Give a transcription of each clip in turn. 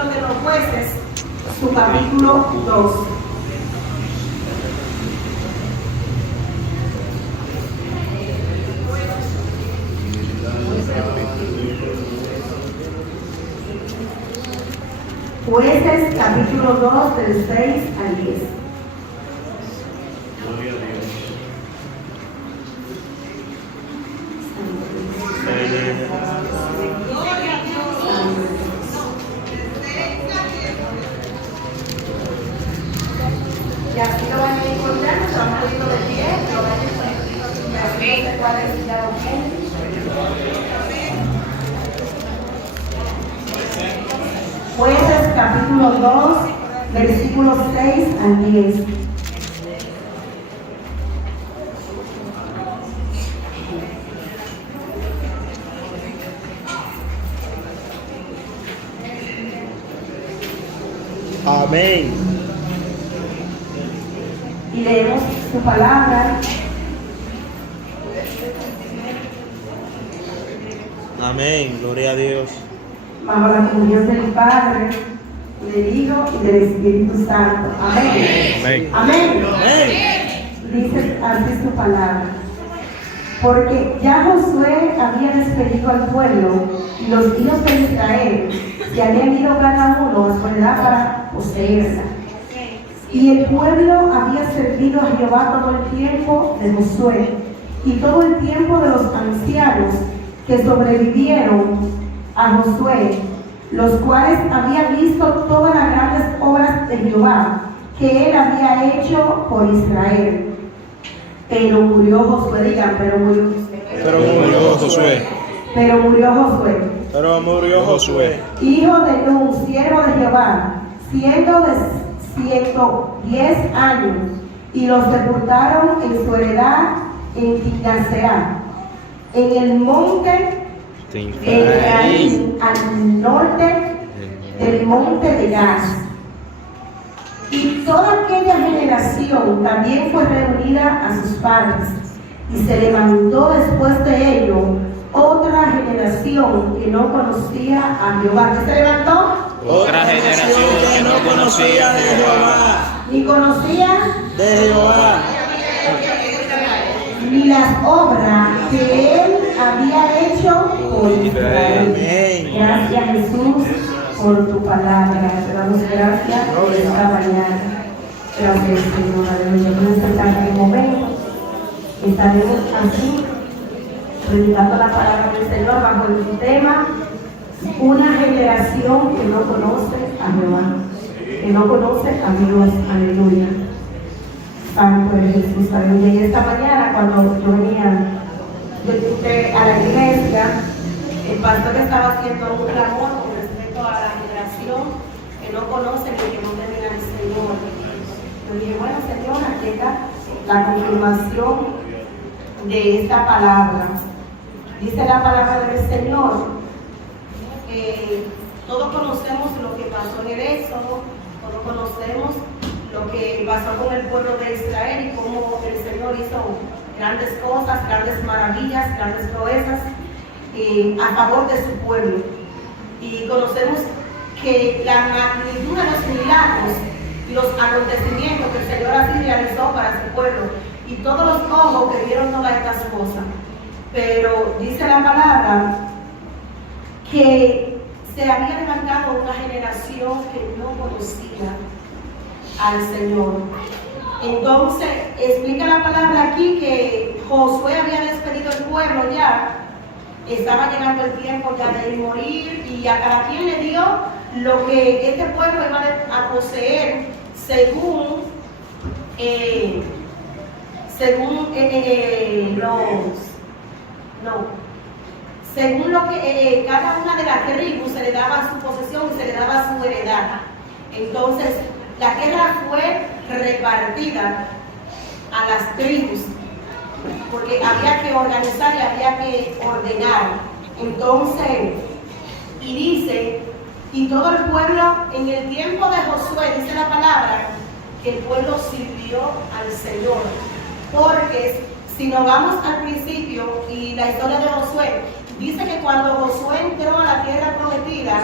libro de los Jueces, su capítulo 2. Jueces, capítulo 2, del 6 al 10. Gloria a Dios. Y así lo van a encontrar, se van a ir de pie, lo van a encontrar. Y así no sé cuál es ya lo tienen. Jueces capítulo 2, versículos 6 al 10. Amén. Y leemos su palabra. Amén. Gloria a Dios. Bajo la comunión del Padre, del Hijo y del Espíritu Santo. Amén. Amén. Amén. Amén. Dice así su palabra. Porque ya Josué había despedido al pueblo y los hijos de Israel se habían ido cada uno a su heredad para poseerla. Y el pueblo había servido a Jehová todo el tiempo de Josué y todo el tiempo de los ancianos que sobrevivieron a Josué, los cuales habían visto todas las grandes obras de Jehová que él había hecho por Israel. Pero murió Josué, digan, pero murió Josué. Pero murió Josué, hijo de Nun, siervo de Jehová, siendo de 110 años, y los sepultaron en su heredad en Timnat-Serah, en el monte Efraín, al norte del monte de Gaz. Y toda aquella generación también fue reunida a sus padres, y se levantó después de ello otra generación que no conocía a Jehová. ¿Qué se levantó? Otra generación que no conocía a Jehová. Ni conocía De Jehová. ni las obras que él había hecho por Israel. Amén. Gracias, Jesús, por tu palabra. Te damos gracias por esta mañana. Gracias, Señor. Aleluya. Por este momento estaremos así, predicando la palabra del Señor bajo el tema: una generación que no conoce a Jehová, que no conoce a Dios. Aleluya. Santo es Jesús. Aleluya. Y esta mañana, cuando yo venía a la iglesia, el pastor estaba haciendo un clamor con respecto a la generación que no conoce ni que no temen al Señor. Yo dije, bueno, Señor, aquí está la confirmación de esta palabra. Dice la palabra del Señor que todos conocemos lo que pasó en el Éxodo, todos conocemos lo que pasó con el pueblo de Israel y cómo el Señor hizo grandes cosas, grandes maravillas, grandes proezas a favor de su pueblo. Y conocemos que la magnitud de los milagros y los acontecimientos que el Señor así realizó para su pueblo y todos los ojos que vieron todas estas cosas. Pero dice la palabra que se había levantado una generación que no conocía al Señor. Entonces explica la palabra aquí que Josué había despedido el pueblo ya, estaba llegando el tiempo ya de morir, y a cada quien le dio lo que este pueblo iba a poseer según según lo que cada una de las tribus se le daba su posesión y se le daba su heredad. Entonces la tierra fue repartida a las tribus porque había que organizar y había que ordenar. Entonces, y dice, y todo el pueblo en el tiempo de Josué, dice la palabra, que el pueblo sirvió al Señor. Porque si nos vamos al principio y la historia de Josué, dice que cuando Josué entró a la tierra prometida,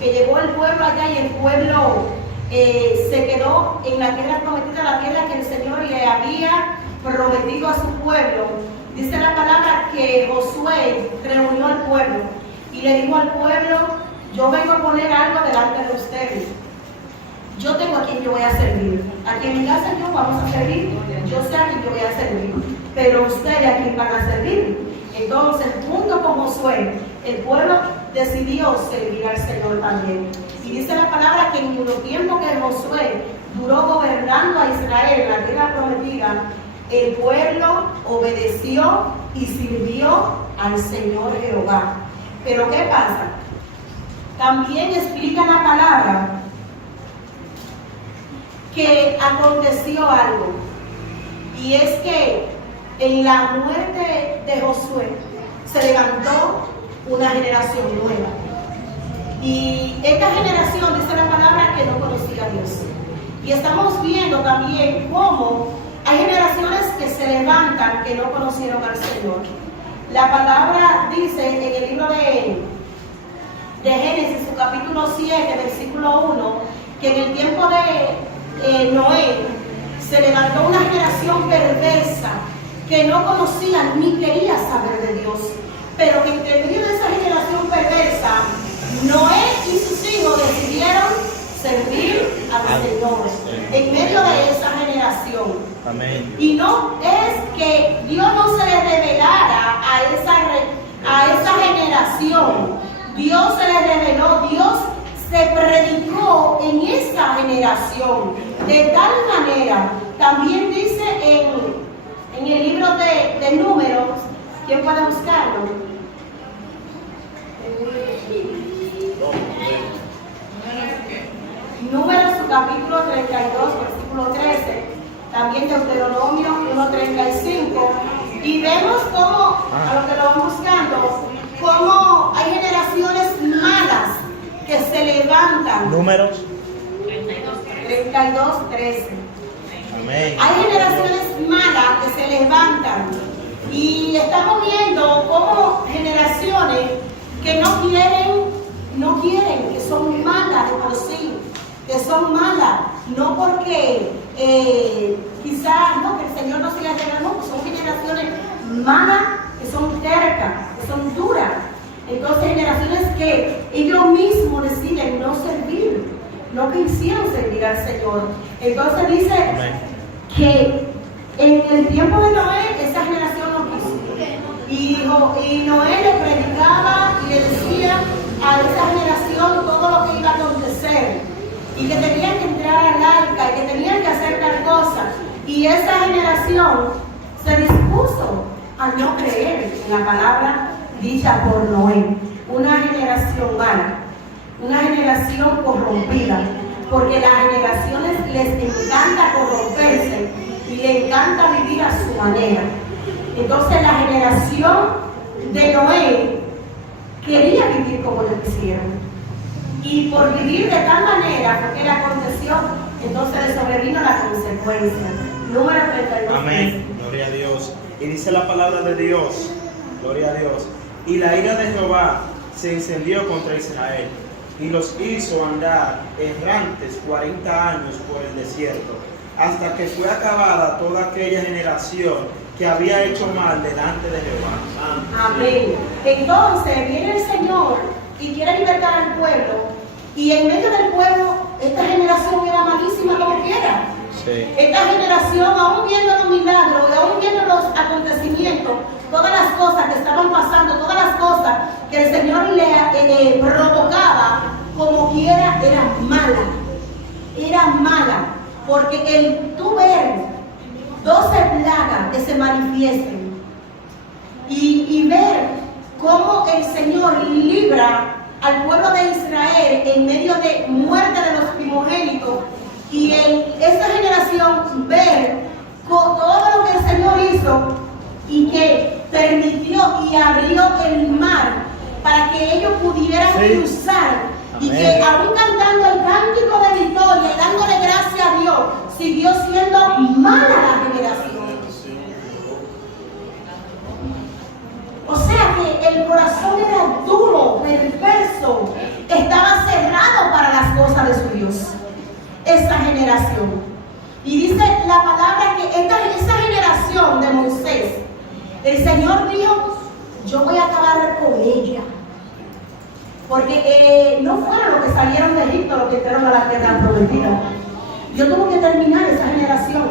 que llegó el pueblo allá y el pueblo se quedó en la tierra prometida, la tierra que el Señor le había prometido a su pueblo. Dice la palabra que Josué reunió al pueblo y le dijo al pueblo: yo vengo a poner algo delante de ustedes. Yo tengo a quien yo voy a servir. Aquí en mi casa yo vamos a servir. Yo sé a quien yo voy a servir. Pero ustedes a quién van a servir. Entonces, junto con Josué, el pueblo decidió servir al Señor también. Y dice la palabra que en el tiempo que Josué duró gobernando a Israel en la tierra prometida, el pueblo obedeció y sirvió al Señor Jehová. Pero ¿qué pasa? También explica la palabra que aconteció algo, y es que en la muerte de Josué se levantó una generación nueva, y esta generación, dice la palabra, que no conocía a Dios. Y estamos viendo también cómo hay generaciones que se levantan que no conocieron al Señor. La palabra dice en el libro de Génesis, su capítulo 7, versículo 1, que en el tiempo de Noé se levantó una generación perversa que no conocía ni quería saber de Dios, pero que entre medio de esa generación perversa, Noé y sus hijos decidieron servir al Señor en medio de esa generación. Amén. Y no es que Dios no se le revelara a esa generación. Dios se le reveló, Dios se predicó en esa generación. De tal manera, también dice en el libro de Números, ¿quién puede buscarlo? Números, su capítulo 32, versículo 13, también Deuteronomio 1:35, y vemos cómo, a lo que lo van buscando, cómo hay generaciones malas que se levantan. Números 32:13. Amén. Hay generaciones malas que se levantan, y estamos viendo cómo generaciones que no quieren, que son malas de por sí, que son malas, no porque quizás no, que el Señor no se las regaló, no, son generaciones malas, que son tercas, que son duras. Entonces, generaciones que ellos mismos deciden no servir, no quisieron servir al Señor. Entonces dice Amén. que en el tiempo de Noé, esa generación no quiso. Y Noé le predicaba y le decía a esa generación todo lo que iba a acontecer, y que tenían que entrar al arca, y que tenían que hacer tal cosa. Y esa generación se dispuso a no creer en la palabra dicha por Noé. Una generación mala, una generación corrompida, porque las generaciones les encanta corromperse y les encanta vivir a su manera. Entonces la generación de Noé quería vivir como ellos quisieran, y por vivir de tal manera, porque le aconteció, entonces le sobrevino la consecuencia. Número 32. Amén. Gloria a Dios. Y dice la palabra de Dios, gloria a Dios, y la ira de Jehová se encendió contra Israel, y los hizo andar errantes 40 años por el desierto, hasta que fue acabada toda aquella generación que había hecho mal delante de Jehová. Amén. Entonces viene el Señor y quiere libertar al pueblo, y en medio del pueblo esta generación era malísima como quiera. Sí. Esta generación, aún viendo los milagros y aún viendo los acontecimientos, todas las cosas que estaban pasando, todas las cosas que el Señor le provocaba, como quiera, era mala, porque el tú ver 12 plagas que se manifiesten y ver cómo el Señor libra al pueblo de Israel en medio de muerte de los primogénitos, y esa generación ver todo lo que el Señor hizo, y que permitió y abrió el mar para que ellos pudieran cruzar. Amén. Y que aún cantando el cántico de victoria y dándole gracias a Dios, siguió siendo mala la generación. O sea que el corazón era duro, perverso, estaba cerrado. ellos, esa generación. Y dice la palabra que esa generación de Moisés, el Señor dijo, yo voy a acabar con ella. Porque no fueron los que salieron de Egipto los que entraron a la tierra prometida. Yo tuve que terminar esa generación.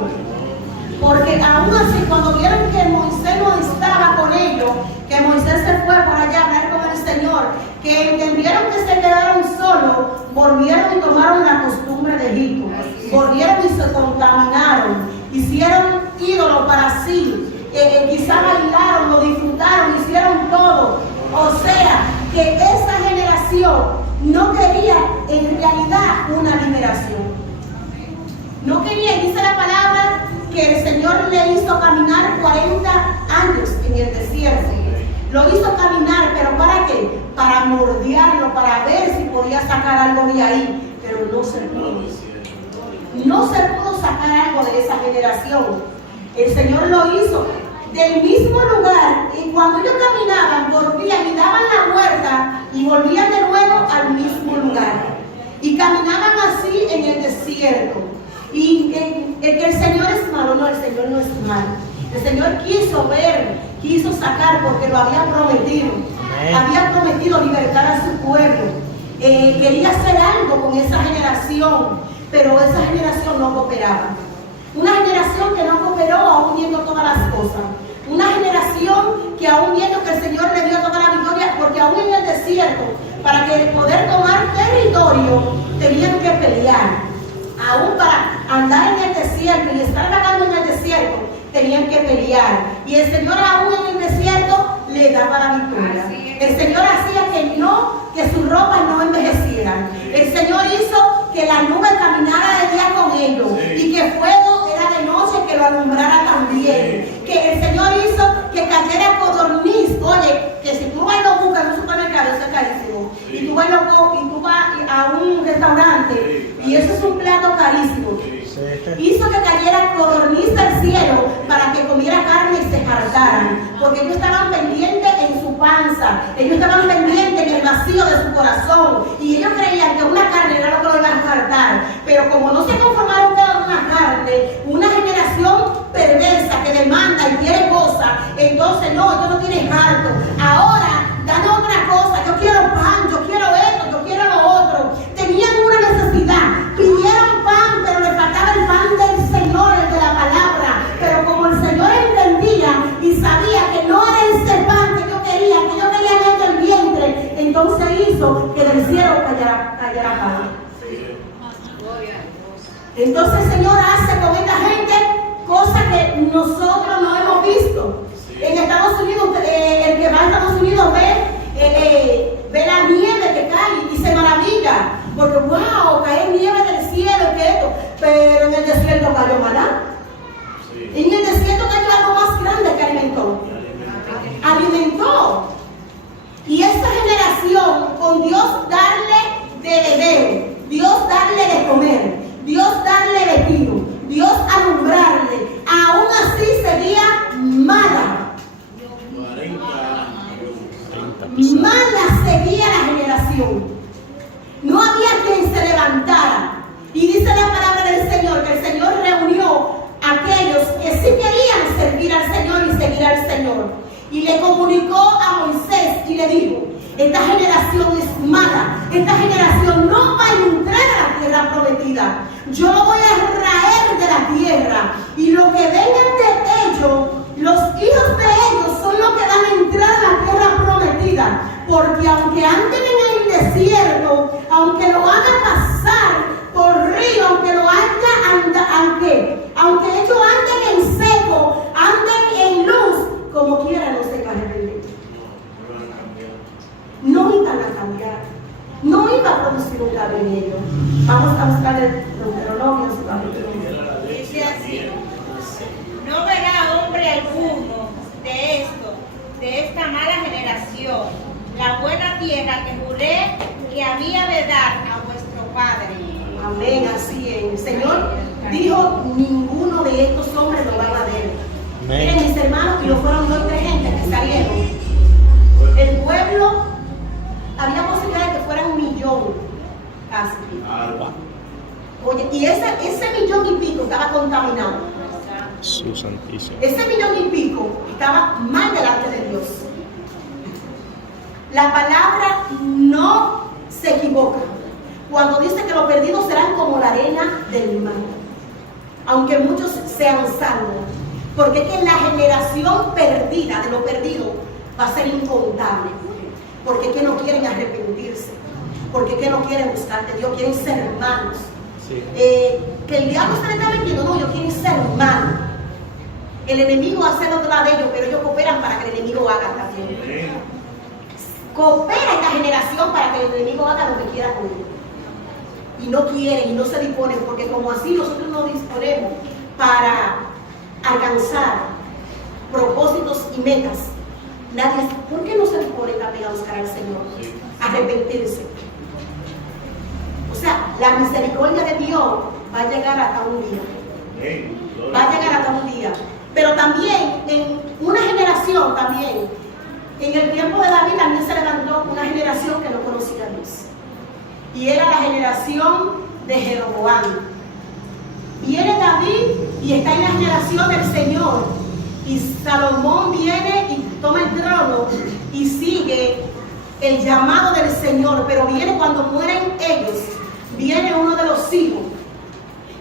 Porque aún así, cuando vieron que Moisés no estaba con ellos, que Moisés se fue por allá a hablar con el Señor, que entendieron que se quedaron solos, volvieron y tomaron la costumbre de Egipto. Volvieron y se contaminaron, hicieron ídolos para sí, quizá bailaron, lo disfrutaron, hicieron todo. O sea, que esa generación no quería en realidad una liberación. No quería, dice la palabra, que el Señor le hizo caminar 40 años en el desierto. Lo hizo caminar, ¿pero para qué? Para moldearlo, para ver si podía sacar algo de ahí, pero no se pudo. No se pudo sacar algo de esa generación. El Señor lo hizo del mismo lugar, y cuando ellos caminaban, volvían y daban la vuelta y volvían de nuevo al mismo lugar. Y caminaban así en el desierto. Y que el Señor es malo, no, el Señor no es malo. El Señor quiso sacar porque lo había prometido. Había prometido libertar a su pueblo. Quería hacer algo con esa generación, pero esa generación no cooperaba. Una generación que no cooperó aún viendo todas las cosas. Una generación que aún viendo que el Señor le dio toda la victoria, porque aún en el desierto, para que poder tomar territorio, tenían que pelear. Aún para andar en el desierto y estar vagando en el desierto, tenían que pelear. Y el Señor aún en el desierto le daba la victoria. El Señor hacía que sus ropas no envejecieran. El Señor hizo que la nube caminara de día con ellos, y que fuego era de noche, que lo alumbrara también. Que el Señor hizo que cayera codorniz. Oye, que si tú vas y lo buscas en un supermercado, eso es carísimo. Y tú vas a un restaurante y eso es un plato carísimo. Hizo que cayera codorniz del cielo para que comiera carne y se hartaran, porque ellos estaban pendientes en su panza, ellos estaban pendientes en el vacío de su corazón, y ellos creían que una carne era lo que lo iban a hartar. Pero como no se conformaron con una carne, una generación perversa que demanda y quiere cosas, entonces no, esto no tiene harto. Ahora, dame otra cosa, yo quiero pan, yo quiero esto, yo quiero lo otro. Tenían una necesidad, pidieron pan, pero le faltaba el pan del Señor, el de la palabra. Pero como el Señor entendía y sabía que no era ese pan que yo quería en el vientre, entonces hizo que del cielo cayera pan. Entonces el Señor hace con esta gente cosas que nosotros no hemos visto. En Estados Unidos, el que va a Estados Unidos ve la nieve que cae y se maravilla, porque wow, cae nieve del cielo, que esto, pero en el desierto cayó maná. En el desierto cayó algo más grande que alimentó. Y esta generación, con Dios darle de beber, Dios darle de comer, Dios darle vestido, Dios alumbrarle, aún así seguía mala. Mala seguía la generación. No había quien se levantara. Y dice la palabra del Señor que el Señor reunió a aquellos que sí querían servir al Señor y seguir al Señor. Y le comunicó a Moisés y le dijo: esta generación es mala, esta generación no va a entrar a la tierra prometida. Yo lo voy a raer de la tierra, y lo que vengan de ellos, los hijos de ellos, son los que van a entrar a la tierra prometida. Porque aunque anden en el desierto, aunque lo hagan pasar por río, aunque ellos anden en seco, anden en luz, como quiera no se van a vender. No iban a cambiar, no iba a producir un cambio en ellos. Vamos a buscar el Deuteronomio, su capítulo 1. Dice así: no verá hombre alguno de esta mala generación, la buena tierra que juré que había de dar a vuestro padre. Amén, así es. El Señor dijo: ninguno de estos hombres lo van a ver. Miren, mis hermanos, y lo fueron 2 o 3 gente que salieron. El pueblo, había posibilidad de que fuera 1 millón casi. Oye, y ese millón y pico estaba contaminado. Su santísimo. Ese millón y pico estaba mal delante de Dios. La palabra no se equivoca cuando dice que los perdidos serán como la arena del mar, aunque muchos sean salvos, porque es que la generación perdida de lo perdido va a ser incontable, porque es que no quieren arrepentirse, porque es que no quieren buscar de Dios, quieren ser hermanos. Sí. Que el diablo se le está metiendo, no, ellos quieren ser hermanos. El enemigo hace lo que va de ellos, pero ellos cooperan para que el enemigo haga también. Coopera esta generación para que el enemigo haga lo que quiera con ellos. Y no quieren y no se disponen, porque como así nosotros nos disponemos para alcanzar propósitos y metas, nadie, ¿por qué no se dispone también a buscar al Señor? Arrepentirse. O sea, la misericordia de Dios va a llegar hasta un día. Va a llegar hasta un día. Pero también, en una generación también, en el tiempo de David también se levantó una generación que no conocía a Dios. Y era la generación de Jeroboam. Viene David y está en la generación del Señor. Y Salomón viene y toma el trono y sigue el llamado del Señor. Pero viene cuando mueren ellos, viene uno de los hijos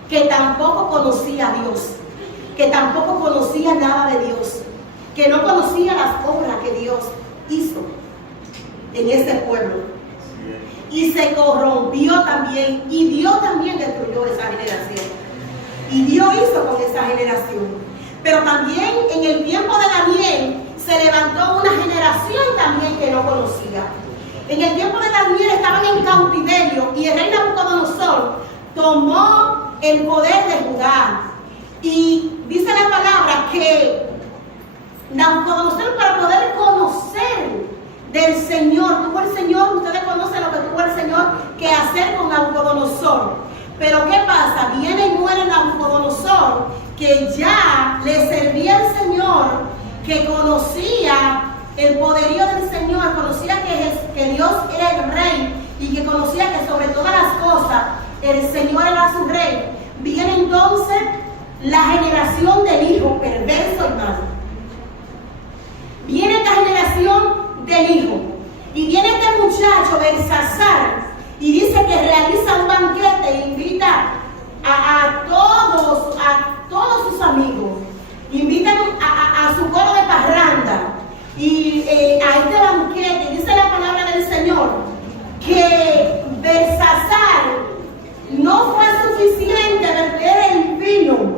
que tampoco conocía a Dios, que tampoco conocía nada de Dios, que no conocía las obras que Dios hizo en ese pueblo. Y se corrompió también, y Dios también destruyó esa generación. Y Dios hizo con esa generación. Pero también en el tiempo de Daniel se levantó una generación también que no conocía. En el tiempo de Daniel estaban en cautiverio y el rey Nabucodonosor tomó el poder de Judá. Y dice la palabra que Nabucodonosor, para poder conocer del Señor, tuvo el Señor, ustedes conocen lo que tuvo el Señor que hacer con Nabucodonosor. Pero ¿qué pasa? Viene y muere Nabucodonosor, que ya le servía al Señor, que conocía el poderío del Señor, conocía que Dios era el rey y que conocía que sobre todas las cosas el Señor era su rey. Viene entonces la generación del hijo perverso, hermano. Viene esta generación del hijo y viene este muchacho Belsasar y dice que realiza un banquete e invita a todos sus amigos, invitan a su coro de parranda y a este banquete. Dice la palabra del Señor que Belsasar no fue suficiente beber el vino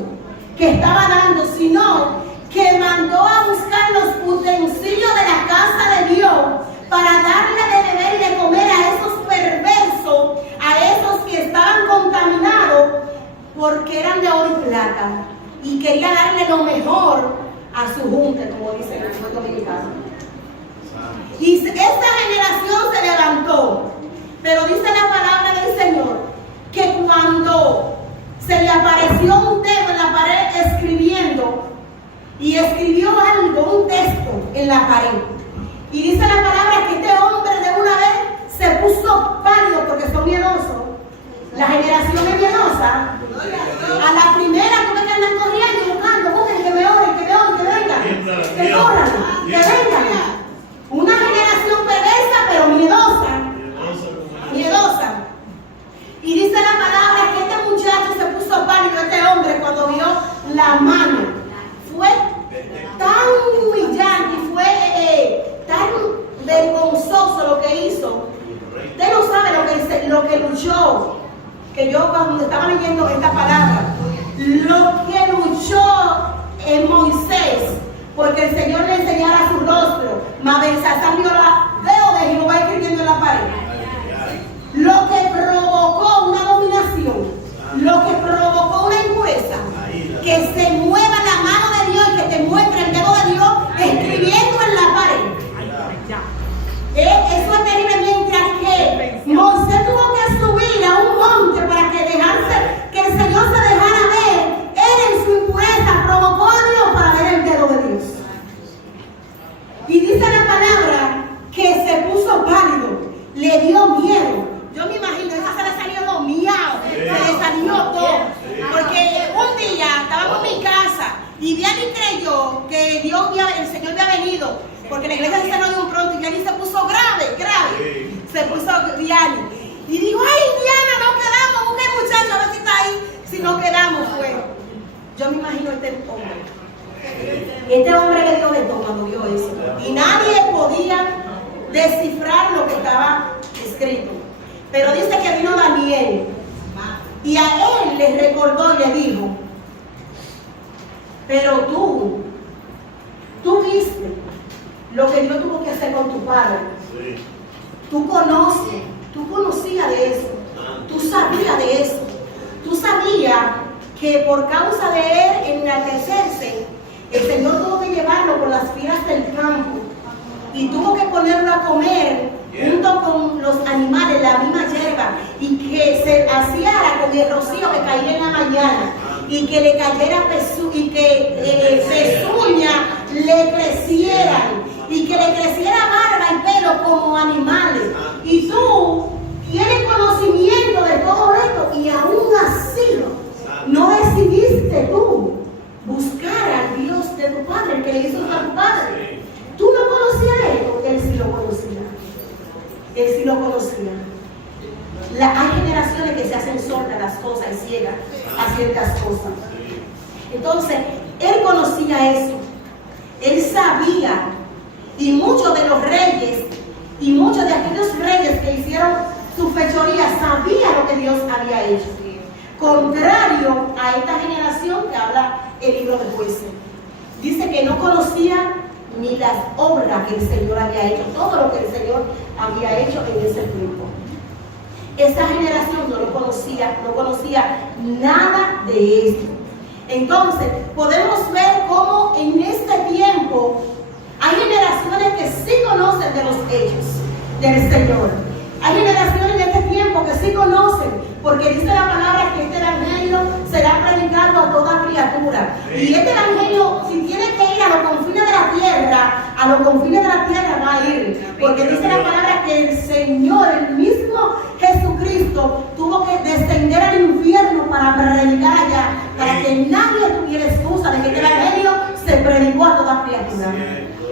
que estaba dando, sino que mandó a buscar los utensilios de la casa de Dios para darle de beber y de comer a esos perversos, a esos que estaban contaminados porque eran de oro y plata, y quería darle lo mejor a su junta, como dice el pueblo dominicano. Y esta generación se levantó, pero dice la palabra del Señor que cuando se le apareció un dedo en la pared escribiendo, y escribió algo, un texto en la pared. Y dice la palabra que este hombre de una vez se puso pálido porque son miedosos. La generación es miedosa. A la primera tuve que andar corriendo, buscando, busquen que me oren, que vengan, que corran, que vengan. Una generación perversa pero miedosa. Miedosa. Y dice la palabra que este muchacho se puso pálido, este hombre, cuando vio la mano. Fue tan humillante y fue tan vergonzoso lo que hizo. Usted no sabe lo que luchó, que yo cuando estaba leyendo esta palabra, lo que luchó en Moisés, porque el Señor le enseñara su rostro. Mas Belsasar vio la veo de Jehová escribiendo en la pared. Lo que provocó una dominación, lo que provocó una impureza, que se mueva la mano de Dios y que te muestre el dedo de Dios escribiendo en la pared. Eso es terrible. Mientras que Moisés tuvo que subir a un monte para que el Señor se dejara ver, él en su impureza provocó a Dios para ver el dedo de Dios. Y dice la palabra que se puso pálido, le dio miedo. Yo me imagino Porque la iglesia se cerró de un pronto y Diana se puso grave. Sí. Se puso Diana. Y dijo, ay, Diana, no quedamos, busca el muchacho, a ver si está ahí. Si no quedamos, fue. Yo me imagino este hombre. Este hombre le dio de todo cuando vio eso. Y nadie podía descifrar lo que estaba escrito. Pero dice que vino Daniel. Y a él le recordó y le dijo, pero tú viste lo que Dios tuvo que hacer con tu padre. Sí. Tú conocías de eso. Tú sabías de eso. Tú sabías que por causa de él enaltecerse, el Señor tuvo que llevarlo por las fieras del campo y tuvo que ponerlo a comer junto con los animales, la misma hierba, y que se asiara con el rocío que caía en la mañana, y que le cayera pezuña le crecieran, y que le creciera barba y pelo como animales. Y tú tienes conocimiento de todo esto, y aún así no decidiste tú buscar al Dios de tu padre, el que le hizo a tu padre. Tú no conocías esto, él sí lo conocía. Él sí lo conocía. Hay generaciones que se hacen sordas a las cosas y ciegas a ciertas cosas. Entonces, él conocía eso. Él sabía. Y muchos de los reyes y muchos de aquellos reyes que hicieron su fechoría sabían lo que Dios había hecho. Contrario a esta generación que habla el libro de Jueces. Dice que no conocía ni las obras que el Señor había hecho, todo lo que el Señor había hecho en ese tiempo. Esta generación no lo conocía, no conocía nada de esto. Entonces, podemos ver cómo en este tiempo hay generaciones que sí conocen de los hechos del Señor. Hay generaciones en este tiempo que sí conocen, porque dice la palabra que este evangelio será predicado a toda criatura. Y este evangelio, si tiene que ir a los confines de la tierra, a los confines de la tierra va a ir. Porque dice la palabra que el Señor, el mismo Jesucristo, tuvo que descender al infierno para predicar allá, para que nadie tuviera excusa de que este evangelio se predicó a toda criatura.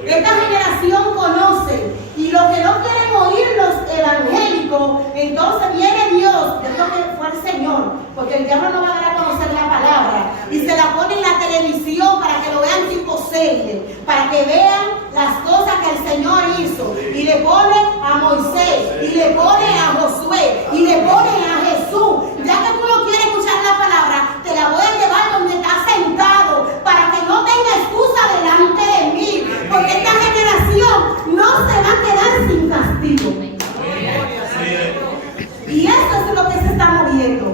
Esta generación conoce, y los que no quieren oír los evangélicos, entonces viene Dios, yo creo que fue el Señor, porque el diablo no va a dar a conocer la palabra, y se la pone en la televisión para que lo vean tipo serie, para que vean las cosas que el Señor hizo, y le pone a Moisés, y le pone a Josué, y le pone a Jesús. Ya que tú no quieres escuchar la palabra, te la voy a llevar donde estás sentado, para que no tenga excusa delante de mí, porque esta generación no se va a quedar sin castigo. Y eso es lo que se está moviendo.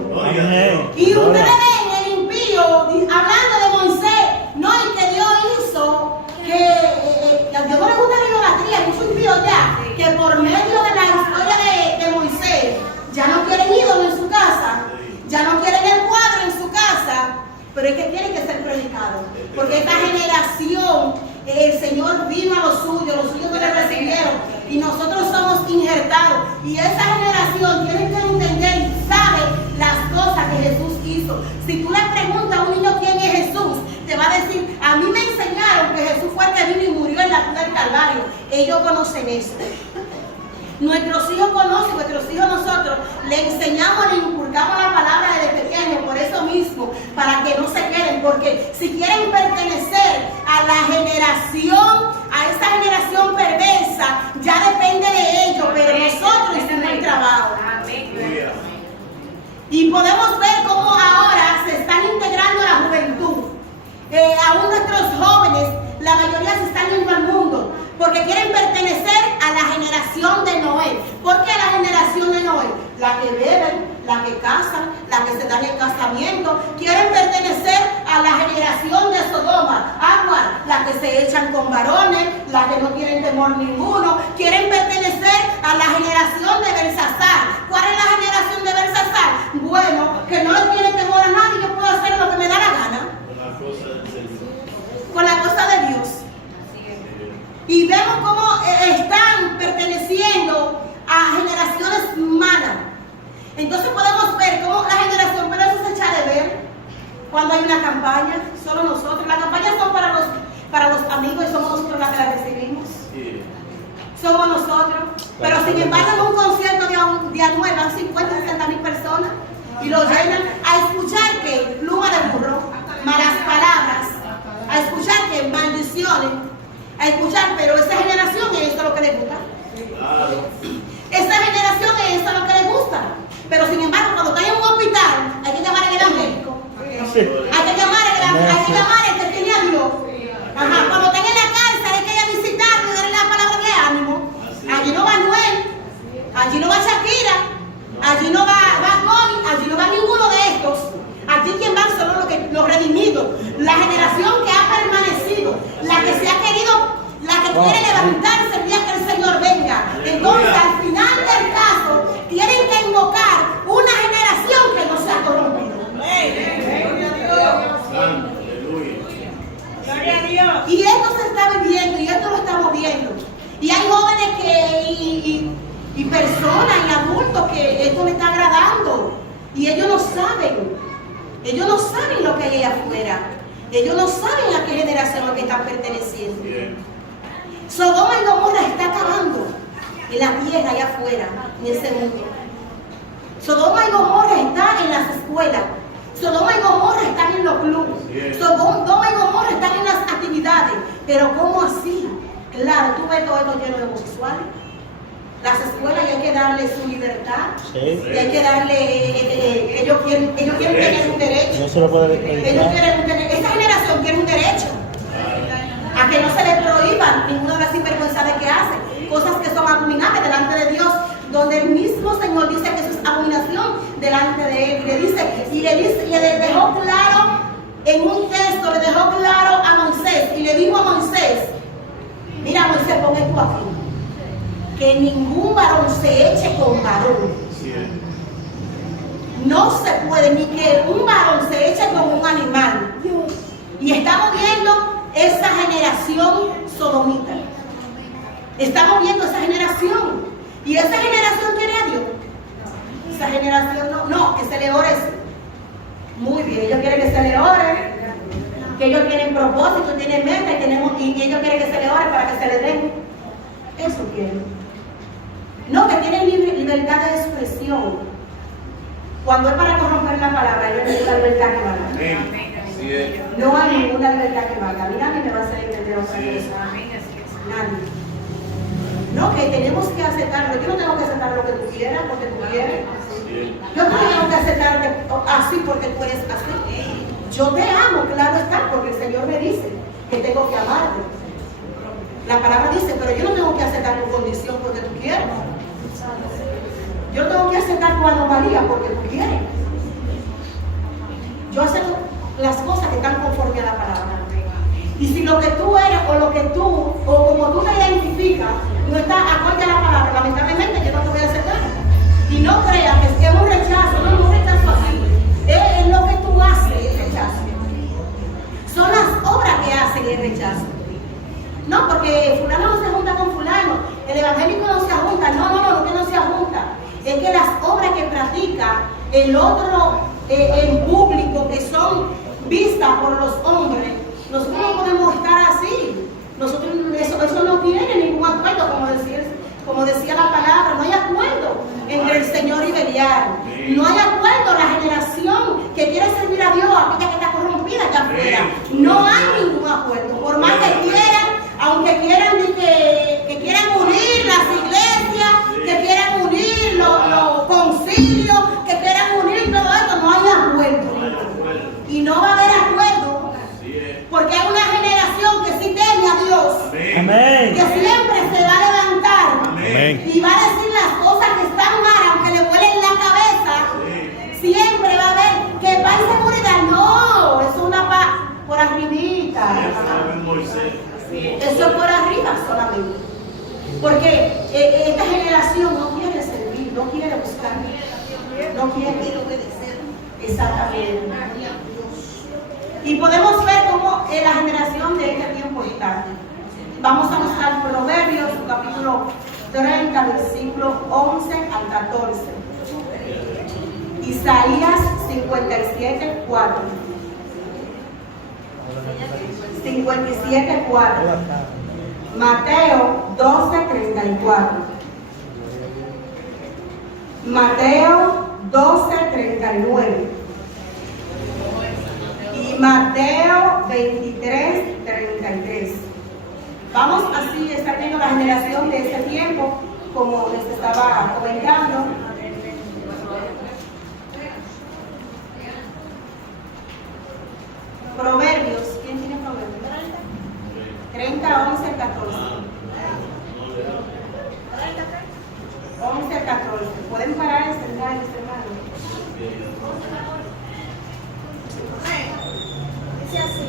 Y ustedes ven el impío hablando de Moisés, no, y que Dios hizo que a Dios no le gusta la idolatría, hay muchos impíos ya que por medio de la historia de Moisés ya no quieren ídolos en su casa, ya no quieren el cuadro en su casa, pero es que tiene que ser predicado, porque esta generación, el Señor vino a los suyos no le recibieron, y nosotros somos injertados, y esa generación tiene que entender y sabe las cosas que Jesús hizo. Si tú le preguntas a un niño quién es Jesús, te va a decir, a mí me enseñaron que Jesús fue el que vino y murió en la cruz del Calvario. Ellos conocen eso. Nuestros hijos conocen, nuestros hijos nosotros le enseñamos, le inculcamos la palabra desde pequeños, por eso mismo, para que no se queden, porque si quieren pertenecer a la generación, a esa generación perversa, ya depende de ellos, pero nosotros hicimos el trabajo. Y podemos ver cómo ahora se están integrando a la juventud. Aún nuestros jóvenes, la mayoría se están yendo al mundo, porque quieren pertenecer a la generación de Noé. ¿Por qué la generación de Noé? La que beben, la que casan, la que se dan el casamiento. Quieren pertenecer a la generación de Sodoma, Agua, la que se echan con varones, la que no tienen temor ninguno. Quieren pertenecer a la generación de Belsasar. ¿Cuál es la generación de Belsasar? Bueno, que no le tiene temor a nadie, yo puedo hacer lo que me da la gana. Con la cosa de Dios. Y vemos cómo están perteneciendo a generaciones malas. Entonces podemos ver cómo la generación, pero eso se echa de ver cuando hay una campaña, solo nosotros. Las campañas son para los amigos y somos nosotros las que las recibimos. Somos nosotros. Pero sin embargo, en un concierto de Anuel van 50 o 60 mil personas y lo llenan a escuchar que pluma de burro, malas palabras, a escuchar que maldiciones, a escuchar, pero esa generación es esto lo que le gusta. Esa generación es esto lo que le gusta. Pero sin embargo, cuando está en un hospital, hay que llamar al evangélico. Hay que llamar al que tiene a Dios. Ajá, cuando estén en la cárcel hay que ir a visitarlo y darle la palabra de ánimo. Allí no va Anuel, allí no va Shakira, allí no va Bonnie, allí no va ninguno de estos. Aquí quien van son los redimidos, la generación que ha permanecido, la que se ha querido, la que quiere levantarse el día que el Señor venga. Entonces, al final del caso, tienen que invocar una generación que no se ha corrompido. Gloria a Dios. Y esto se está viviendo y esto lo estamos viendo. Y hay jóvenes y personas y adultos que esto le está agradando. Y ellos no saben. Ellos no saben lo que hay allá afuera. Ellos no saben a qué generación a que están perteneciendo. Sodoma y Gomorra está acabando en la tierra allá afuera, en ese mundo. Sodoma y Gomorra están en las escuelas. Sodoma y Gomorra están en los clubes. Sodoma y Gomorra están en las actividades. Pero ¿cómo así? Claro, tú ves todo esto lleno de homosexuales. Las escuelas hay que darle su libertad. Sí. Y hay que darle, ellos quieren tener un derecho. No se lo puede ellos quieren un derecho. Esta generación quiere un derecho. A que no se les prohíban ninguna de las sinvergüenzades que hacen. Cosas que son abominables delante de Dios. Donde el mismo Señor dice que eso es abominación delante de Él. Y le dejó claro en un texto, le dejó claro a Moisés. Y le dijo a Moisés, mira Moisés, pon esto aquí. Que ningún varón se eche con varón. No se puede ni que un varón se eche con un animal. Y estamos viendo esa generación sodomita. Estamos viendo esa generación. Y esa generación quiere a Dios. Esa generación no, que se le ore. Muy bien, ellos quieren que se le ore. Que ellos tienen propósito, tienen meta y ellos quieren que se le ore para que se le den. Eso quieren. No, que tienen libertad de expresión. Cuando es para corromper la palabra, ellos tienen la libertad que valga. No hay ninguna libertad que valga. Mira, nadie me va a hacer entender otra cosa. Nadie. No, que tenemos que aceptarlo. Yo no tengo que aceptar lo que tú quieras porque tú quieres. Yo no tengo que aceptarte así porque tú eres así. Yo te amo, claro está, porque el Señor me dice que tengo que amarte. La palabra dice, pero yo no tengo que aceptar tu condición porque tú quieres. Yo tengo que aceptar tu anomalía porque tú quieres. Yo acepto las cosas que están conforme a la palabra. Y si lo que tú eres o como tú te identificas no está acorde a la palabra, lamentablemente yo no te voy a aceptar. Y no creas que es un rechazo, no es un rechazo así. Es lo que tú haces, el rechazo. Son las obras que hacen el rechazo. No, porque fulano no se junta con fulano, el evangélico no se junta, no que no se junta. Es que las obras que practica el otro en público, que son vistas por los hombres, nosotros no podemos estar así. Nosotros eso no tiene ningún acuerdo, como decía la palabra, no hay acuerdo entre el Señor y Belial. No hay acuerdo, la generación que quiere servir a Dios, aquella que está corrompida allá afuera. No hay ningún acuerdo, por más que quieran, aunque quieran que quieran unir las iglesias, que quieran unir los concilios, que quieran unir todo esto, no hay acuerdo. Y no va a haber acuerdo, porque hay una generación que sí teme a Dios. Amén. Que siempre se va a levantar. Amén. Y va a decir las cosas que están mal, aunque le vuelen la cabeza. Siempre va a haber que paz y seguridad. No, eso es una paz por arribita. Eso es por arriba solamente. Porque esta generación no quiere servir, no quiere buscar, no quiere obedecer. Exactamente. Y podemos ver cómo la generación de este tiempo está. Vamos a buscar Proverbios, capítulo 30, versículo 11 al 14. Isaías 57, 4. 57, 4. Mateo 12:34. Mateo 12:39. Y Mateo 23:33. Vamos así a estar viendo la generación de este tiempo, como les estaba comentando. Proverbios, ¿quién tiene Proverbios? 30, 11, 14. 11, 14. ¿Pueden parar y sentarse, hermanos? Dice así: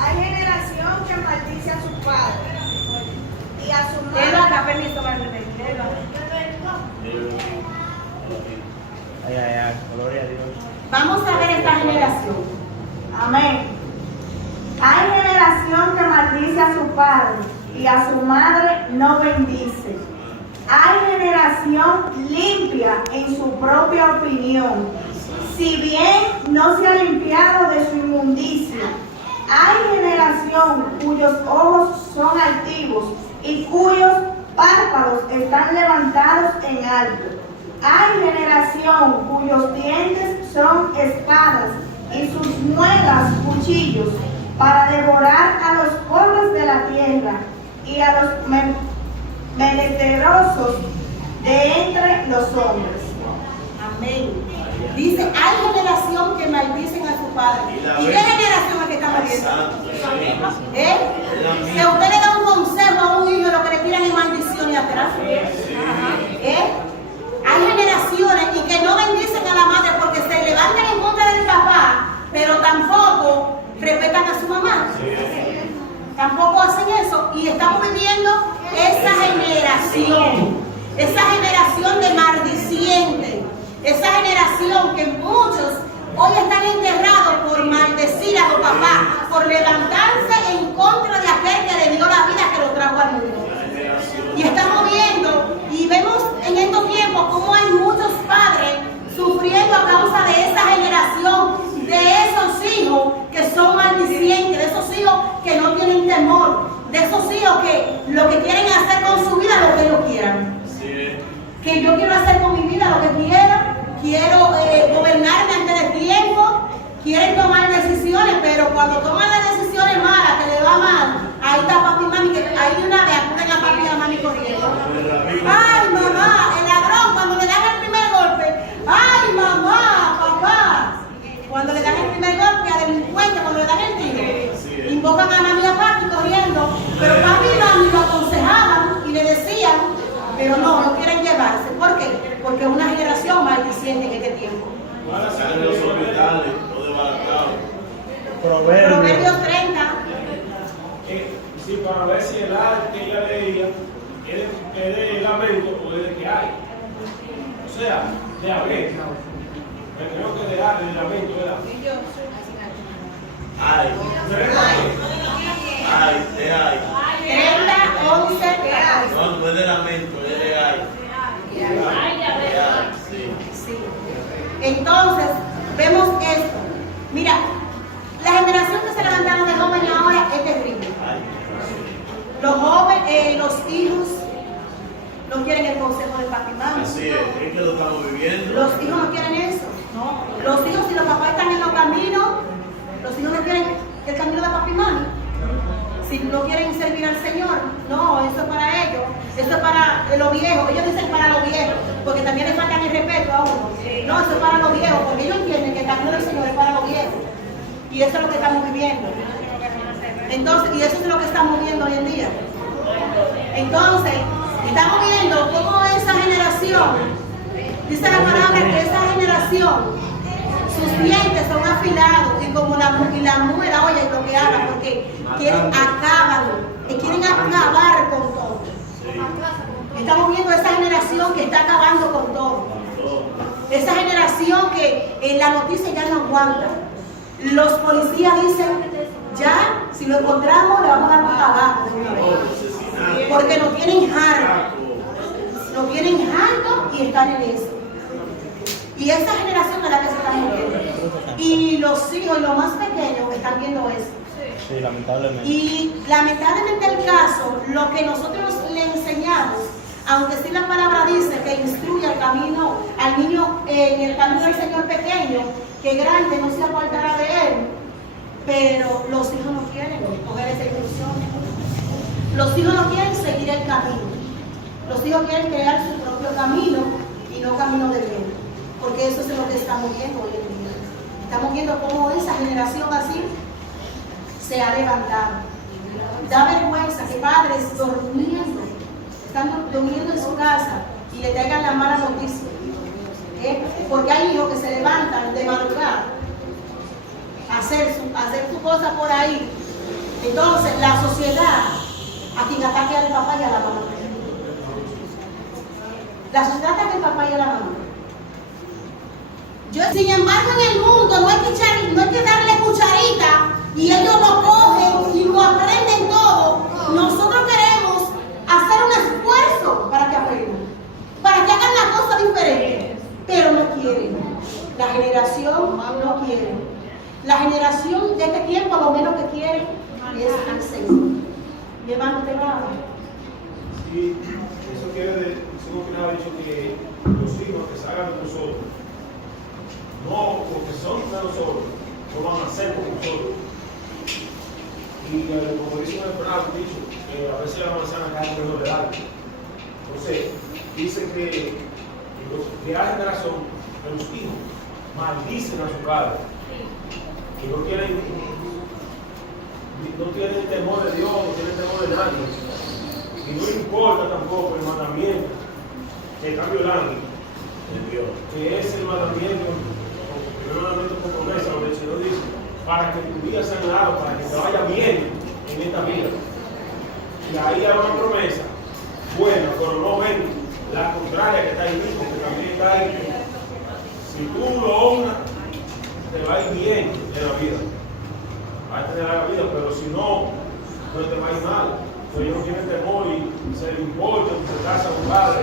hay generación que maldice a su padre y a su madre. Léelo acá, permiso, Marlene. Léelo. Ay, ay, ay, gloria a Dios. Vamos a ver esta generación. Amén. Hay generación que maldice a su padre y a su madre no bendice. Hay generación limpia en su propia opinión, si bien no se ha limpiado de su inmundicia. Hay generación cuyos ojos son altivos y cuyos párpados están levantados en alto. Hay generación cuyos dientes son espadas y sus muelas cuchillos, para devorar a los pobres de la tierra y a los menesterosos de entre los hombres. Amén. Dice, hay generación que maldicen a su padre. ¿Y qué generación es que está maldiendo? Que usted le da un consejo a un hijo, lo que le tiran es maldición y atrás. Hay generaciones y que no bendicen a la madre porque se levantan en contra del papá, pero tampoco respetan a su mamá. Tampoco hacen eso y estamos viviendo esa generación de maldicientes, esa generación que muchos hoy están enterrados por maldecir a los papás, por levantarse en contra de aquel que le dio la vida, que lo trajo al mundo. Y estamos viendo y vemos en estos tiempos cómo hay muchos padres sufriendo a causa de esa generación, de esos hijos que son maldicientes, de esos hijos que no tienen temor, de esos hijos que lo que quieren hacer con su vida lo que ellos quieran. Que yo quiero hacer con mi vida lo que quiero gobernarme antes de tiempo, quieren tomar decisiones, pero cuando toman las decisiones malas, que le va mal, ahí está papi y mami, que ahí de una vez acuden a papi y a mami corriendo. Ay, mamá, el ladrón, cuando le dan el primer golpe, ay, mamá, papá. Cuando le dan el primer golpe a delincuente, cuando le dan el tiro, invocan a mami y a papi corriendo, pero papi y mami lo aconsejaban y le decían, pero no quieren llevarse. ¿Por qué? Porque es una generación maldiciente en este tiempo. Para sacar los hospitales, no desbaratados. Proverbios 30. Sí, para ver si el arte que ella leía es de lamento o es de que hay. O sea, de haber. Pero creo que de arte, de lamento, ¿verdad? Ay. Ay, de ay. 30, 11, 14. No, no es de lamento, es de ay. Sí. Entonces, vemos esto. Mira, la generación que se levantaron de jóvenes ahora es terrible. Los jóvenes, los hijos, no quieren el consejo de papi y mami. Así es que lo estamos viviendo. Los hijos no quieren eso. Los hijos, si los papás están en los caminos, los hijos no quieren el camino de papi y mami. Si no quieren servir al Señor, no, eso es para ellos, eso es para los viejos. Ellos dicen para los viejos, porque también les faltan el respeto a uno. No, eso es para los viejos, porque ellos entienden que el camino del Señor es para los viejos. Y eso es lo que estamos viviendo. Entonces, y eso es lo que estamos viendo hoy en día. Entonces, estamos viendo cómo esa generación, dice la palabra que esa generación, sus dientes son afilados y como la muela, oye, lo que hagan, porque quieren acabar con todo. Estamos viendo esa generación que está acabando con todo. Esa generación que en la noticia ya no aguanta. Los policías dicen, ya, si lo encontramos, le vamos a dar para abajo de una vez. Porque nos tienen harto. Nos tienen harto y están en eso. Y esa generación es la que se está muriendo. Y los hijos y los más pequeños están viendo eso. Sí, lamentablemente. Y lamentablemente el caso, lo que nosotros le enseñamos, aunque sí la palabra dice que instruye el camino al niño en el camino del Señor pequeño, que grande no se apartará de él, pero los hijos no quieren coger esa instrucción. Los hijos no quieren seguir el camino. Los hijos quieren crear su propio camino y no camino de bien, porque eso es lo que estamos viendo hoy en día. Estamos viendo cómo esa generación así se ha levantado. Da vergüenza que padres están durmiendo en su casa y le traigan la mala noticia. Porque hay hijos que se levantan de madrugada a hacer su cosa por ahí. Entonces, la sociedad a quien ataca al papá y a la mamá. La sociedad ataca al papá y a la mamá. Sin embargo, en el mundo no hay que darle cucharita y ellos lo cogen y lo aprenden todo. Nosotros queremos hacer un esfuerzo para que aprendan, para que hagan la cosa diferente, pero no quieren. La generación no quiere. La generación de este tiempo lo menos que quiere es el Señor. Mi hermano, te va. Sí, eso quiere decir, que ha dicho que los hijos que salgan de nosotros, no porque son de nosotros, no van a ser como nosotros. Y como dice un bravo dicho, que a veces la manzana cae en el árbol. Entonces, dice que de la generación de los hijos maldicen a su padre. Y no tienen temor de Dios, no tienen temor de nadie. Y no importa tampoco el mandamiento que está violando de Dios, que es el mandamiento por promesa, donde el Señor dice, para que tu vida sea clara, para que te vaya bien en esta vida. Y ahí hay una promesa buena, pero no ven la contraria que está ahí mismo, que también está ahí. Si tú lo honras, te va a ir bien en la vida. Vas a tener la vida, pero si no, no te va a ir mal. Pero ellos no tienen temor y se le importa enfrentarse a un padre,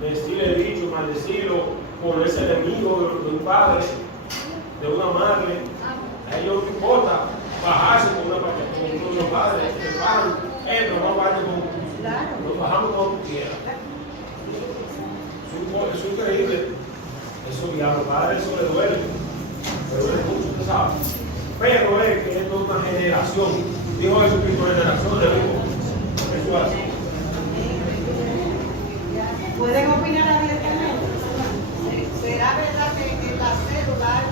decirle dicho, maldecirlo por ese enemigo de un padre, de una madre. A ellos no les importa bajarse con unos padres que pagan, no vayan con, nos bajamos como tú quieras. Es increíble. Eso ya a los padres eso le duele mucho, usted sabe. Pero es que esto es una generación. Dijo Jesucristo, generación de hijos. Eso es así. ¿Pueden opinar abiertamente? ¿Será verdad que en la cédula hay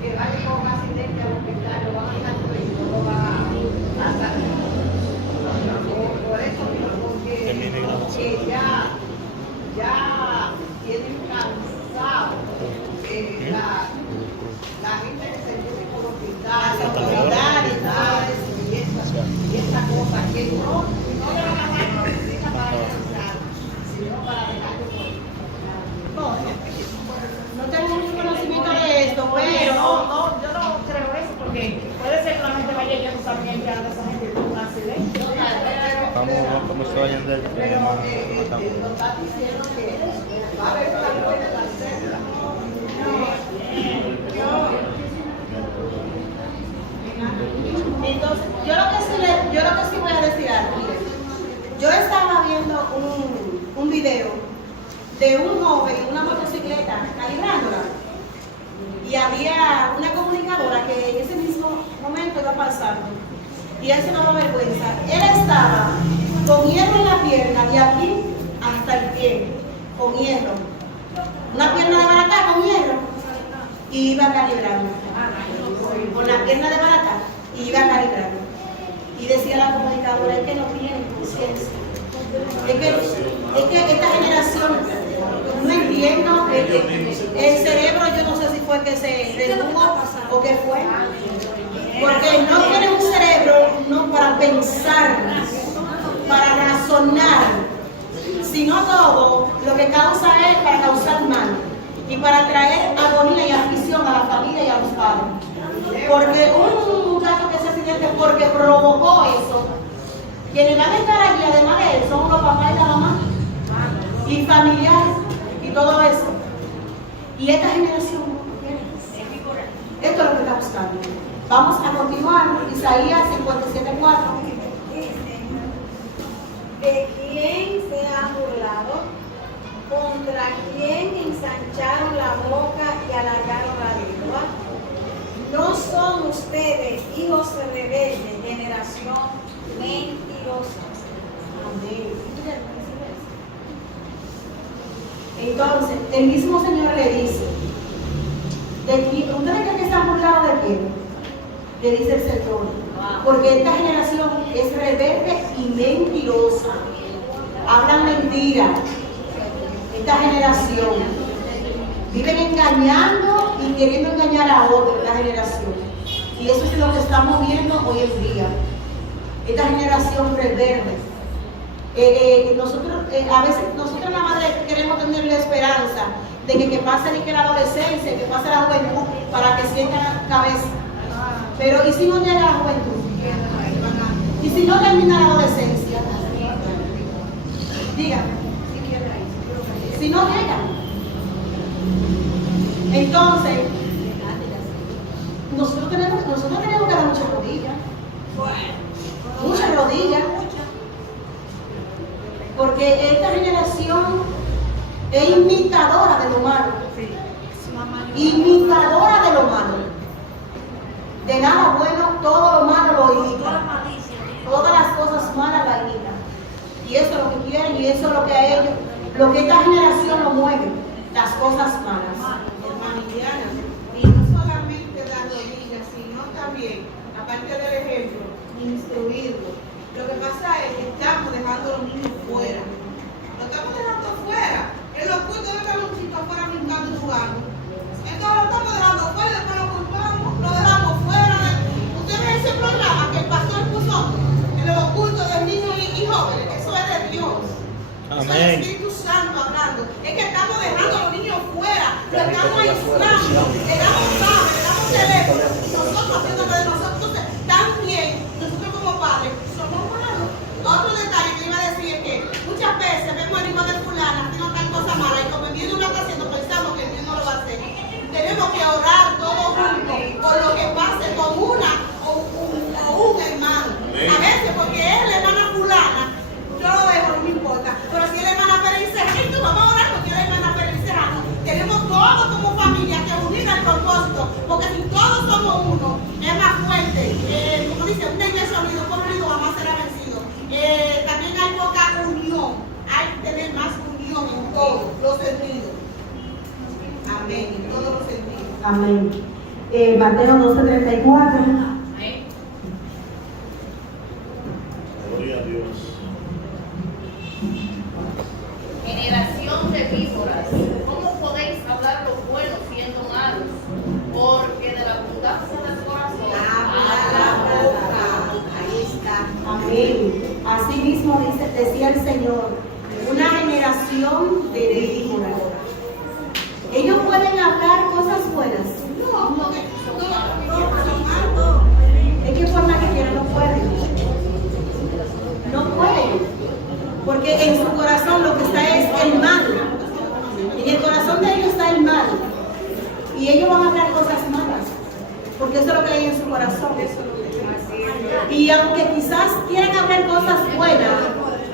que vaya con un accidente al hospital, lo van a estar y no va a salir? Por eso mismo, porque ya tienen cansado la gente que se vive por el hospital, las autoridades y esa cosa que no le van a dar noticia para descansar, sino para dejarlo por No tengo mucho conocimiento de esto, pero yo no creo eso porque puede ser que la gente vaya yendo también ya de esa gente tuvo un accidente. ¿Cómo se vayan del tema? Nos está diciendo que va a haber una buena en la célula. entonces yo lo que sí voy a decir algo. Yo estaba viendo un video de un joven en una motocicleta calibrándola y había una comunicadora que en ese mismo momento iba pasando y él se daba vergüenza. Él estaba con hierro en la pierna de aquí hasta el pie, con hierro, una pierna de barata con hierro y iba calibrando con la pierna de barata y iba calibrando y decía la comunicadora, es que no tiene conciencia, es que esta generación no entiendo, el cerebro yo no sé si fue que se redujo o qué fue, porque no tiene un cerebro no para pensar, para razonar, sino todo lo que causa es para causar mal y para traer agonía y aflicción a la familia y a los padres. Porque un muchacho que se accidente porque provocó eso, quienes van a estar allí además de él son los papás y la mamá y familiares y todo eso. Y esta generación no quiere. Esto es lo que está buscando. Vamos a continuar. Isaías 57:4. ¿De quién se han burlado? ¿Contra quién ensancharon la boca y alargaron la lengua? ¿No son ustedes hijos rebeldes, generación mentirosa? Amén. Entonces, el mismo Señor le dice, ¿ustedes creen que están burlados de quién? Le dice el Señor, porque esta generación es rebelde y mentirosa. Hablan mentira. Esta generación viven engañando y queriendo engañar a otros, la generación. Y eso es lo que estamos viendo hoy en día. Esta generación rebelde. A veces nosotros la madre queremos tener la esperanza de que pase de que la adolescencia, que pase la juventud para que sientan la cabeza. Pero ¿y si no llega la juventud? ¿Y si no termina la adolescencia? Dígame. Si no llega. Entonces, nosotros tenemos que dar muchas rodillas. Muchas rodillas. Porque esta generación es imitadora de lo malo. Imitadora de lo malo. De nada bueno, todo lo malo lo imita. Todas las cosas malas la imitan. Y eso es lo que quieren y eso es lo que a ellos, lo que esta generación lo mueve, las cosas malas. Hermana Indiana, y no solamente dar rodillas, sino también, aparte del ejemplo, instruirlo. Lo que pasa es que estamos dejando a los niños fuera. Lo estamos dejando fuera. En los cultos de los chicos afuera brincando y jugando. Entonces lo estamos dejando fuera y después lo culpamos, lo dejamos fuera. Ustedes ven ese programa que el pastor puso en los cultos de niños y jóvenes. Eso es de Dios. Amén. Eso es el Espíritu Santo hablando. Es que estamos dejando a los niños fuera. Lo estamos aislando. Le damos tablet, le damos teléfono. Y nosotros haciéndolo de nosotros. Entonces, también, nosotros como padres, somos malos. Otro detalle que iba a decir es que muchas veces vemos al hijo de fulana haciendo tal cosa mala y como el niño no lo está haciendo, pensamos que el niño no lo va a hacer. Tenemos que orar todos juntos por lo que pase con una o un hermano. A veces porque es la hermana fulana, yo lo dejo, no me importa. Pero si es la hermana Pérez Serrano, vamos a orar porque es la hermana Pérez Serrano. Tenemos todos como familia que unir al propósito, porque si todos somos uno, es más fuerte. Como dice, una iglesia unida, un pueblo unido jamás será vencido. También hay poca unión, hay que tener más unión en todos los sentidos. Amén, en todos los sentidos. Amén. Mateo 12:34. Gloria a Dios. Generación de víboras, ¿cómo podéis hablar lo bueno siendo malos? Porque de la abundancia del corazón Habla la boca. Ahí está. Amén. Así mismo decía el Señor, una generación de víboras. Ellos pueden hablar cosas buenas. No, ¿de qué forma que quieran? No pueden. No pueden. Porque en su corazón lo que está es el mal. En el corazón de ellos está el mal. Y ellos van a hablar cosas malas. Porque eso es lo que hay en su corazón. Y aunque quizás quieran hablar cosas buenas,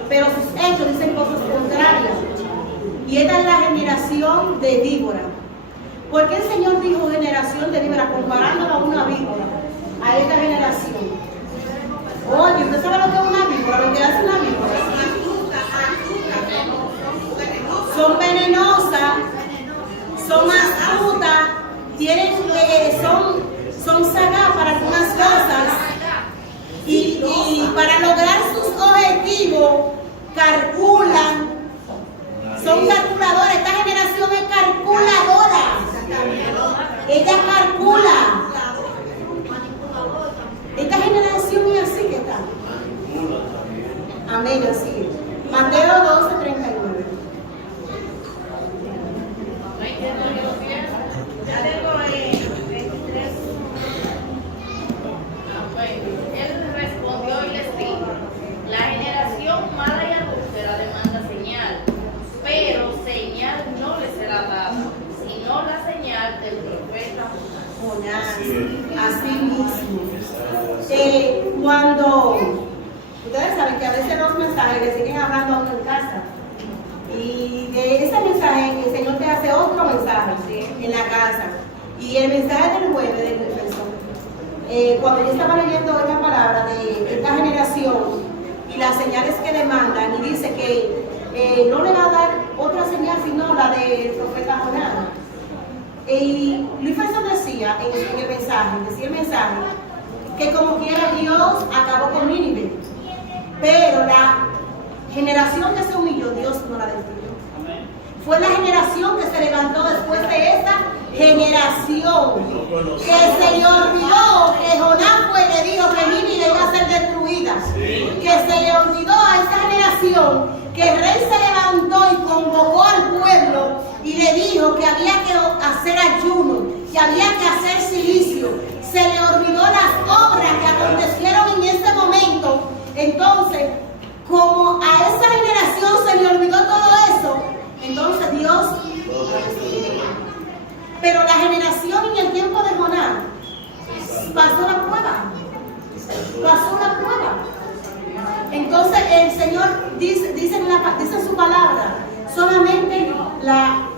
pero sus hechos dicen cosas contrarias. Y esta es la generación de víbora. ¿Por qué el Señor dijo generación de víbora comparándola a una víbora? A esta generación. Oye, ¿usted sabe lo que es una víbora? Lo que hace una víbora. Son venenosas, son astutas, son sagaces para algunas cosas y para lograr sus objetivos calculan, son calculadoras. Esta generación es calculadora. Ella calcula. Esta generación es así que está. Amén, así es. Mateo 12:39. Ya tengo 23. Él respondió y les dijo: la generación mala y adúltera demanda señal, pero señal no le será dada, sino la señal del profeta Jonás. Así mismo. Cuando ustedes saben que a veces los mensajes le siguen hablando a uno en casa, y de ese mensaje el Señor te hace otro mensaje en la casa. Y el mensaje del jueves del defensor, cuando yo estaba leyendo esta palabra de esta generación y las señales que demandan, y dice que no le va a dar otra señal sino la del profeta Jonás. Y Luis Ferson decía en el mensaje, que como quiera Dios acabó con Nínive, pero la generación que se humilló, Dios no la destruyó. Fue la generación que se levantó después de esa generación que se le olvidó que Jonás fue y le dijo que Nínive iba a ser destruida. Que se le olvidó a esa generación que el rey se levantó y convocó al pueblo y le dijo que había que hacer ayuno, que había que hacer silicio. Se le olvidó las obras que acontecieron en ese momento. Entonces, como a esa generación se le olvidó todo eso, entonces Dios. Pero la generación en el tiempo de Jonás pasó la prueba. Entonces el Señor dice en su palabra, solamente la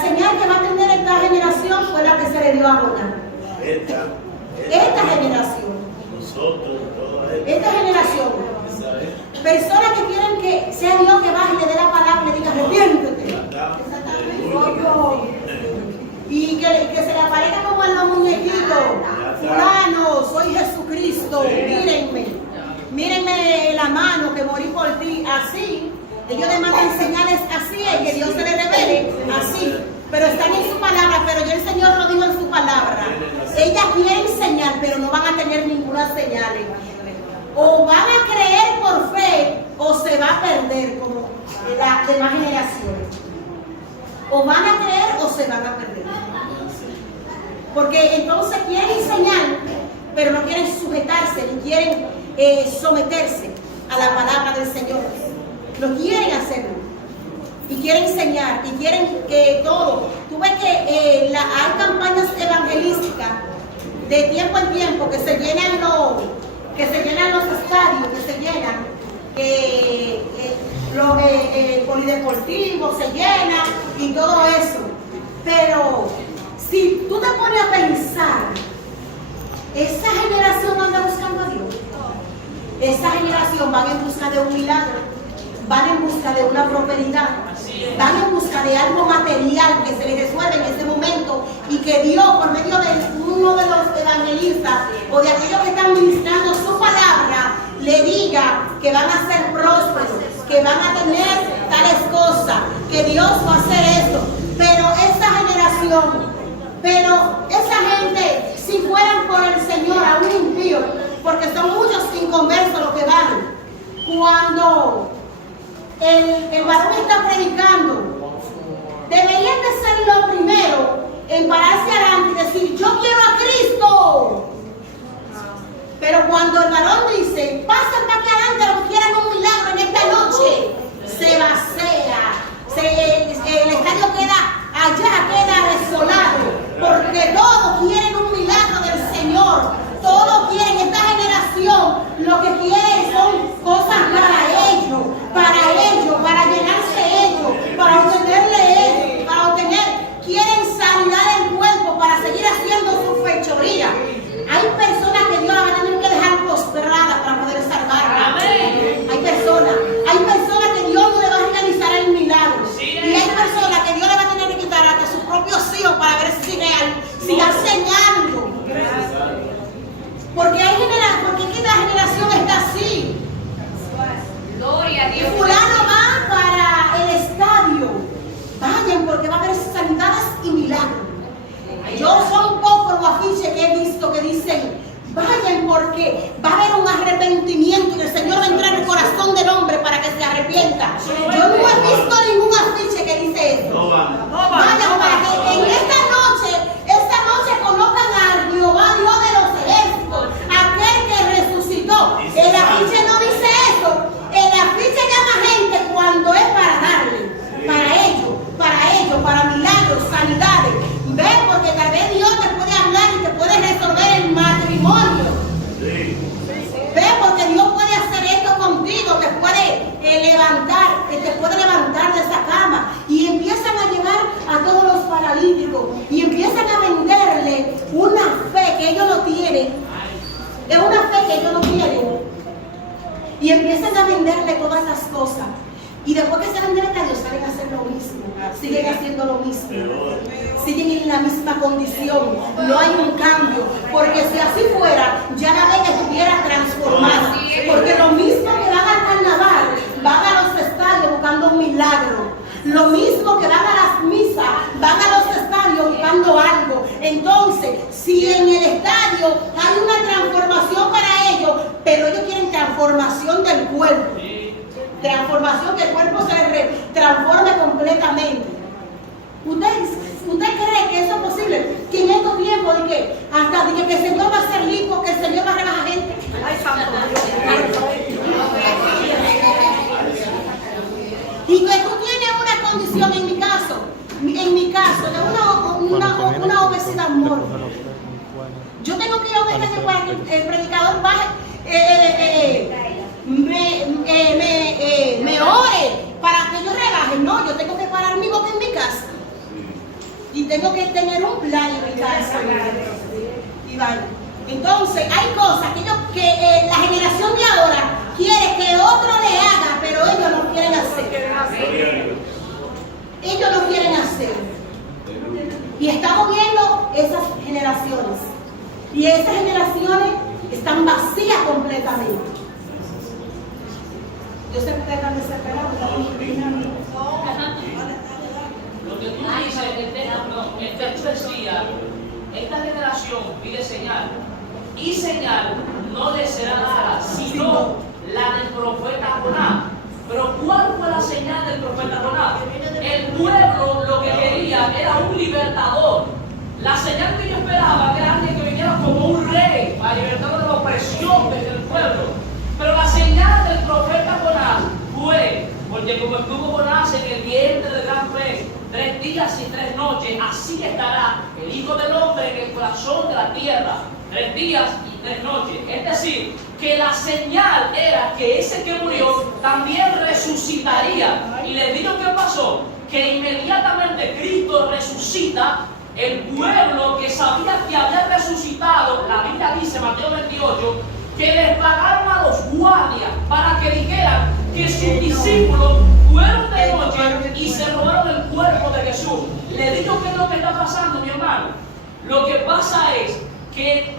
señal que va a tener esta generación fue la que se le dio a Jonás. Esta generación. Esta generación. Personas que quieren que sea Dios que baje y le dé la palabra y le diga arrepiéntete. Y que se le aparezca como en los muñequitos. Fulano, soy Jesucristo, mírenme la mano que morí por ti. Así, ellos demandan señales así, y que Dios se les revele así. Pero están en su palabra, pero ya el Señor lo dijo en su palabra. Ellas quieren señal, pero no van a tener ninguna señal. O van a creer por fe, o se va a perder como las demás generaciones. O van a creer o se van a perder. Porque entonces quieren enseñar, pero no quieren sujetarse, ni quieren someterse a la palabra del Señor. No quieren hacerlo. Y quieren enseñar, y quieren que todo. Tú ves que hay campañas evangelísticas de tiempo en tiempo que se llenan los estadios, que se llenan, el polideportivo se llena y todo eso. Pero si tú te pones a pensar, esa generación anda buscando a Dios. Esa generación va en busca de un milagro, van en busca de una prosperidad, van en busca de algo material que se les resuelve en ese momento, y que Dios, por medio de uno de los evangelistas o de aquellos que están ministrando su palabra, le diga que van a ser prósperos, que van a tener tales cosas, que Dios va a hacer esto. Pero esa gente, si fueran por el Señor a un impío, porque son muchos inconversos los que van, cuando el varón está predicando, deberían de ser lo primero en pararse adelante y decir, yo quiero a Cristo. Pero cuando el varón dice, pasen para aquí adelante los que quieran un milagro en esta noche, se vacía, el estadio queda desolado, porque todos quieren un milagro del Señor. Todos quieren, esta generación lo que quieren son cosas para ellos, para llenarse ellos, para obtenerle ellos, quieren sanidad del cuerpo para seguir haciendo su fechoría. Hay personas que Dios la va a tener que dejar postradas para poder salvarla. Hay personas que Dios no le va a realizar el milagro. Y hay personas que Dios le va a tener que quitar hasta sus propios hijos para ver si hacen algo. Porque la generación está así. Gloria a Dios. Fulano va para el estadio. Vayan, porque va a haber sanidades y milagros. Yo son pocos los afiches que he visto que dicen, vayan porque va a haber un arrepentimiento y el Señor va a entrar en el corazón del hombre para que se arrepienta. Yo no he visto ningún afiche que dice eso. Vayan para que en esta noche conozcan a Jehová, Dios de los ejércitos, aquel que resucitó. El afiche no dice eso. El afiche llama gente cuando es para darle, para milagros, sanidades. Ven, porque tal vez Dios te puede hablar y te puede fe, es una fe que ellos no quieren. Y empiezan a venderle todas las cosas. Y después que se venden a Dios, salen a hacer lo mismo. Siguen haciendo lo mismo. Siguen en la misma condición. No hay un cambio. Porque si así fuera, ya la vez estuviera transformada. Porque lo mismo que van al carnaval, van a los estadios buscando un milagro. Lo mismo que van a las misas, van a los estadios buscando algo. Entonces, si en el estadio hay una transformación para ellos, pero ellos quieren transformación del cuerpo. Transformación, que el cuerpo se transforme completamente. ¿Usted cree que eso es posible? Que en estos tiempos de que hasta de que el Señor va a ser rico, que el Señor va a rebajar gente. Ay, santo Dios. Y que tú tienes una condición, en mi caso, de una obesidad mórbida. Yo tengo que ir a obedecer para que el predicador baje, me ore para que yo rebaje. No, yo tengo que parar mi boca en mi casa. Y tengo que tener un plan en mi casa. Y vaya. Entonces, hay cosas que la generación de ahora quiere que otro le haga, pero ellos no quieren hacer. Ellos no quieren hacer. Y estamos viendo esas generaciones. Y esas generaciones están vacías completamente. Yo sé que ustedes están desesperados. Lo que tú dices, el texto decía, esta generación pide señal, y señal no le será dada, sino la del profeta Jonás. Pero ¿cuál fue la señal del profeta Jonás? El pueblo lo que quería era un libertador. La señal que ellos esperaban era alguien que viniera como un rey para libertarlos de la opresión del pueblo. Pero la señal del profeta Jonás fue, porque como estuvo Jonás en el vientre del gran pez 3 días y 3 noches, así estará el Hijo del Hombre en el corazón de la tierra 3 días y 3 noches. Es decir, que la señal era que ese que murió también resucitaría. Y les digo qué pasó, que inmediatamente Cristo resucita. El pueblo que sabía que había resucitado, la Biblia dice, Mateo 28, que les pagaron a los guardias para que dijeran que sus discípulos fueron de noche y se robaron el cuerpo de Jesús. Le digo qué es lo que está pasando, mi hermano. Lo que pasa es que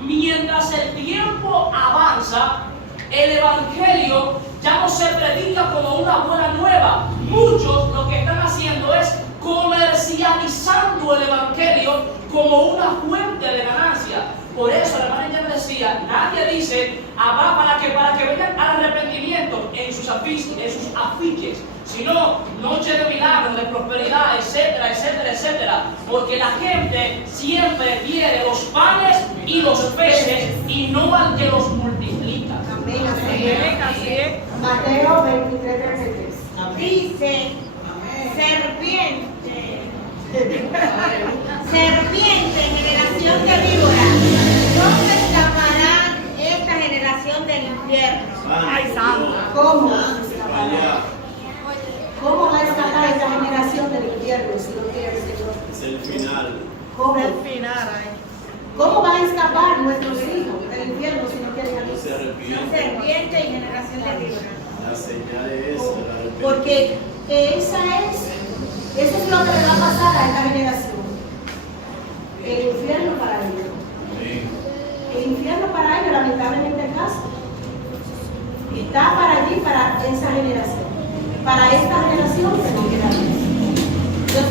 mientras el tiempo avanza, el evangelio ya no se predica como una buena nueva. Muchos lo que están haciendo es comercializando el evangelio como una fuente de ganancia. Por eso la hermana ya me decía, nadie dice para que vengan al arrepentimiento en sus afiches, sino noche de milagros, de prosperidad, etcétera, etcétera, etcétera. Porque la gente siempre quiere los panes y los peces y no al que los multiplica. Amén, así es. Mateo 23:33. Dice, serpiente, generación de víboras, ¿dónde escapará esta generación del infierno? Ay, santo. ¿Cómo? ¿Cómo va a escapar esta generación del infierno si no quiere el Señor? Es el final. ¿Cómo? ¿Cómo van a escapar nuestros hijos del infierno si no quieren a Dios? Se arrepiente. Serpiente y generación de víboras. La señal es el arrepentimiento. Porque eso es lo que le va a pasar a esta generación. El infierno para ellos. El infierno para ellos, lamentablemente el caso. Está para allí, para esa generación. Para esta generación que no quiere a Dios. Dios